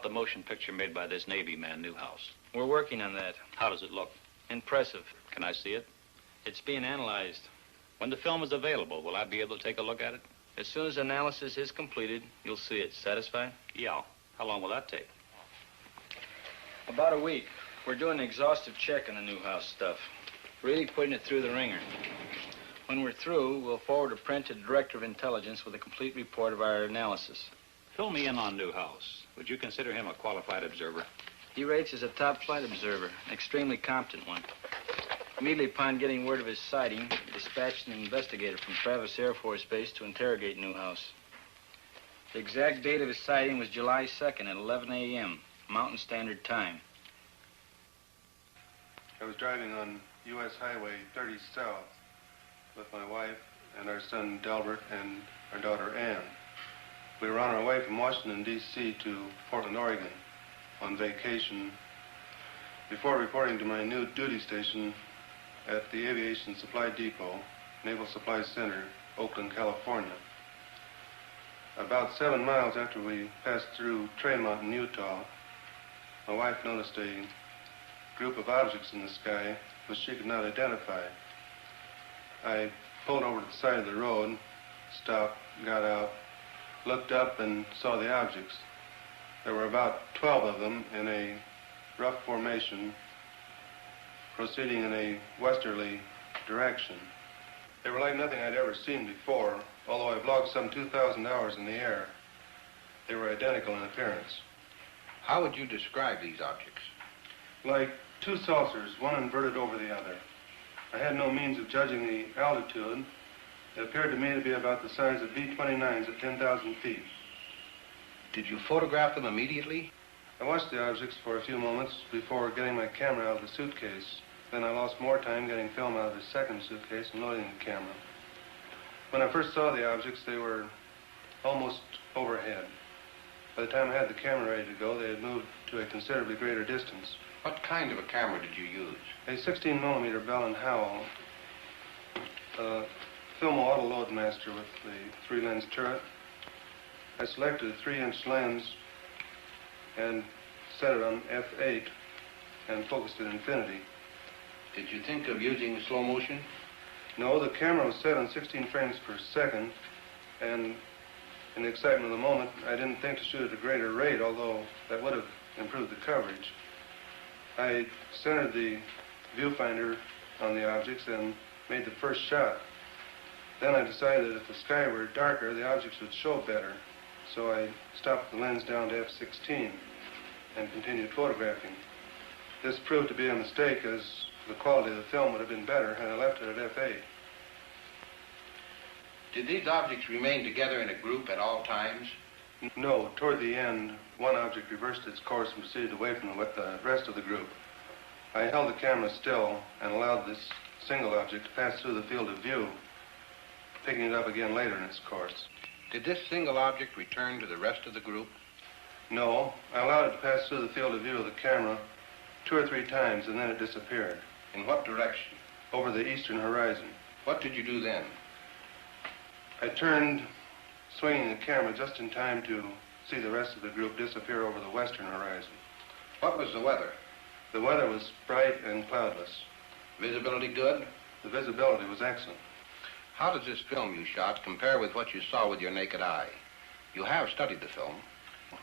about the motion picture made by this Navy man, Newhouse? We're working on that. How does it look? Impressive. Can I see it? It's being analyzed. When the film is available, will I be able to take a look at it? As soon as analysis is completed, you'll see it. Satisfied? Yeah. How long will that take? About a week. We're doing an exhaustive check on the Newhouse stuff. Really putting it through the ringer. When we're through, we'll forward a print to the Director of Intelligence with a complete report of our analysis. Fill me in on Newhouse. Would you consider him a qualified observer? He rates as a top flight observer, an extremely competent one. Immediately upon getting word of his sighting, he dispatched an investigator from Travis Air Force Base to interrogate Newhouse. The exact date of his sighting was July 2nd at 11 a.m., Mountain Standard Time. I was driving on U.S. Highway 30 South with my wife and our son Delbert and our daughter Ann. We were on our way from Washington, D.C. to Portland, Oregon on vacation before reporting to my new duty station at the Aviation Supply Depot, Naval Supply Center, Oakland, California. About 7 miles after we passed through Trail Mountain, Utah, my wife noticed a group of objects in the sky which she could not identify. I pulled over to the side of the road, stopped, got out, looked up and saw the objects. There were about 12 of them in a rough formation proceeding in a westerly direction. They were like nothing I'd ever seen before, although I've logged some 2,000 hours in the air. They were identical in appearance. How would you describe these objects? Like two saucers, one inverted over the other. I had no means of judging the altitude. It appeared to me to be about the size of B-29s at 10,000 feet. Did you photograph them immediately? I watched the objects for a few moments before getting my camera out of the suitcase. Then I lost more time getting film out of the second suitcase and loading the camera. When I first saw the objects, they were almost overhead. By the time I had the camera ready to go, they had moved to a considerably greater distance. What kind of a camera did you use? A 16mm Bell & Howell Filmo Auto Loadmaster with the 3-lens turret. I selected a 3-inch lens and set it on f8 and focused at infinity. Did you think of using slow motion? No, the camera was set on 16 frames per second, and in the excitement of the moment, I didn't think to shoot at a greater rate, although that would have improved the coverage. I centered the viewfinder on the objects and made the first shot. Then I decided that if the sky were darker, the objects would show better. So I stopped the lens down to f16 and continued photographing. This proved to be a mistake, as the quality of the film would have been better had I left it at f8. Did these objects remain together in a group at all times? No. Toward the end, one object reversed its course and proceeded away from the rest of the group. I held the camera still and allowed this single object to pass through the field of view, picking it up again later in its course. Did this single object return to the rest of the group? No. I allowed it to pass through the field of view of the camera 2 or 3 times, and then it disappeared. In what direction? Over the eastern horizon. What did you do then? I turned, swinging the camera just in time to see the rest of the group disappear over the western horizon. What was the weather? The weather was bright and cloudless. Visibility good? The visibility was excellent. How does this film you shot compare with what you saw with your naked eye? You have studied the film.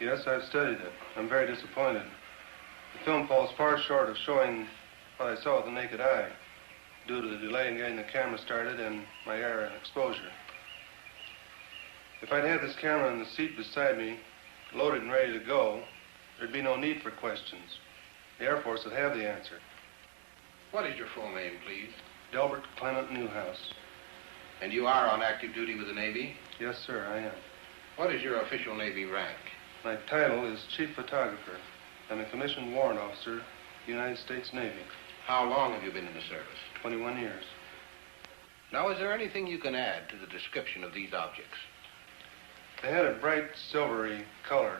Yes, I've studied it. I'm very disappointed. The film falls far short of showing what I saw with the naked eye, due to the delay in getting the camera started and my air exposure. If I'd had this camera in the seat beside me, loaded and ready to go, there'd be no need for questions. The Air Force would have the answer. What is your full name, please? Delbert Clement Newhouse. And you are on active duty with the Navy? Yes, sir, I am. What is your official Navy rank? My title is Chief Photographer. I'm a commissioned warrant officer, United States Navy. How long have you been in the service? 21 years. Now, is there anything you can add to the description of these objects? They had a bright silvery color.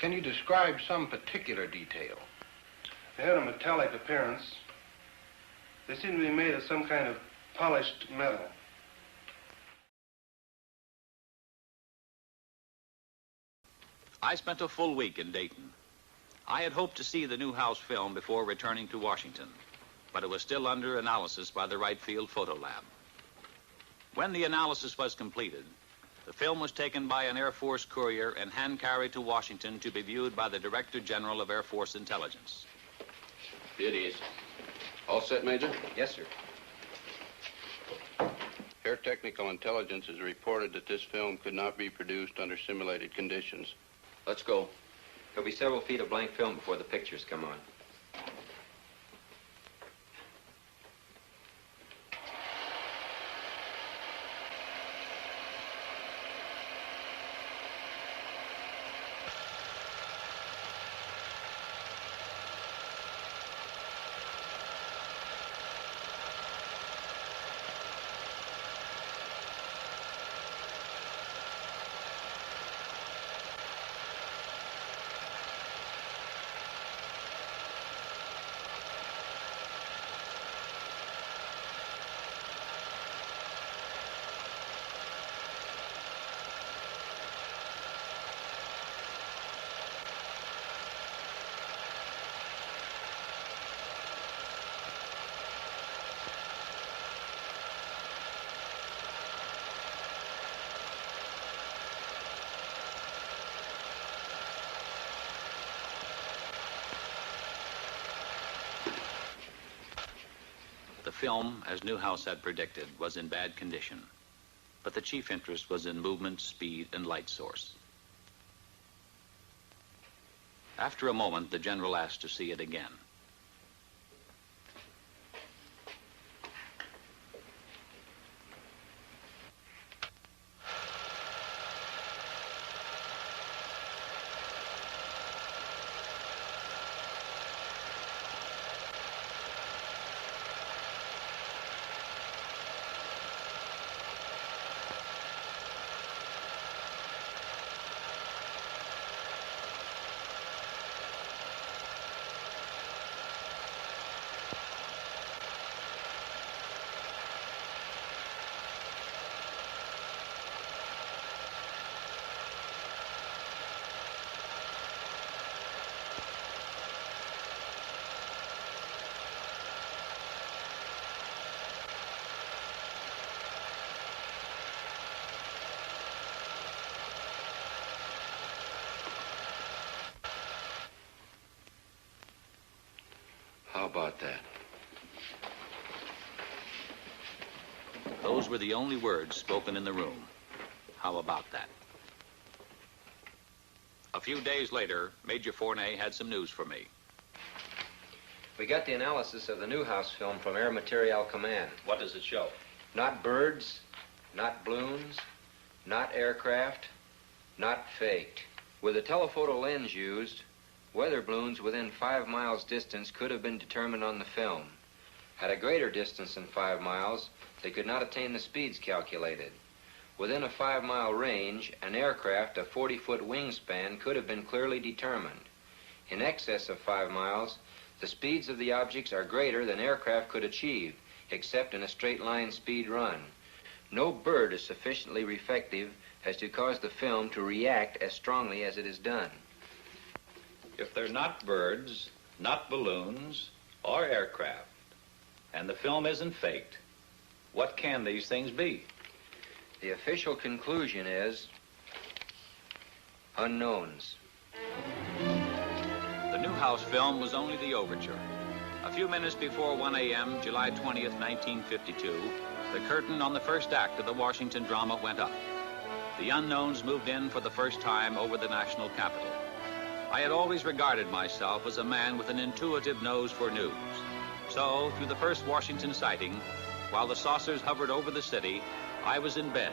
Can you describe some particular detail? They had a metallic appearance. They seemed to be made of some kind of polished metal. I spent a full week in Dayton. I had hoped to see the Newhouse film before returning to Washington, but it was still under analysis by the Wright Field Photo Lab. When the analysis was completed, the film was taken by an Air Force courier and hand-carried to Washington to be viewed by the Director General of Air Force Intelligence. It is. All set, Major? Yes, sir. Air Technical Intelligence has reported that this film could not be produced under simulated conditions. Let's go. There'll be several feet of blank film before the pictures come on. The film, as Newhouse had predicted, was in bad condition, but the chief interest was in movement, speed, and light source. After a moment, the general asked to see it again. How about that? Those were the only words spoken in the room. How about that? A few days later, Major Fournet had some news for me. We got the analysis of the Newhouse film from Air Materiel Command. What does it show? Not birds, not balloons, not aircraft, not faked. With the telephoto lens used, weather balloons within 5 miles distance could have been determined on the film. At a greater distance than 5 miles, they could not attain the speeds calculated. Within a 5-mile range, an aircraft of 40-foot wingspan could have been clearly determined. In excess of 5 miles, the speeds of the objects are greater than aircraft could achieve, except in a straight-line speed run. No bird is sufficiently reflective as to cause the film to react as strongly as it is done. If they're not birds, not balloons, or aircraft, and the film isn't faked, what can these things be? The official conclusion is unknowns. The Newhouse film was only the overture. A few minutes before 1 a.m., July 20th, 1952, the curtain on the first act of the Washington drama went up. The unknowns moved in for the first time over the national capital. I had always regarded myself as a man with an intuitive nose for news. So, through the first Washington sighting, while the saucers hovered over the city, I was in bed,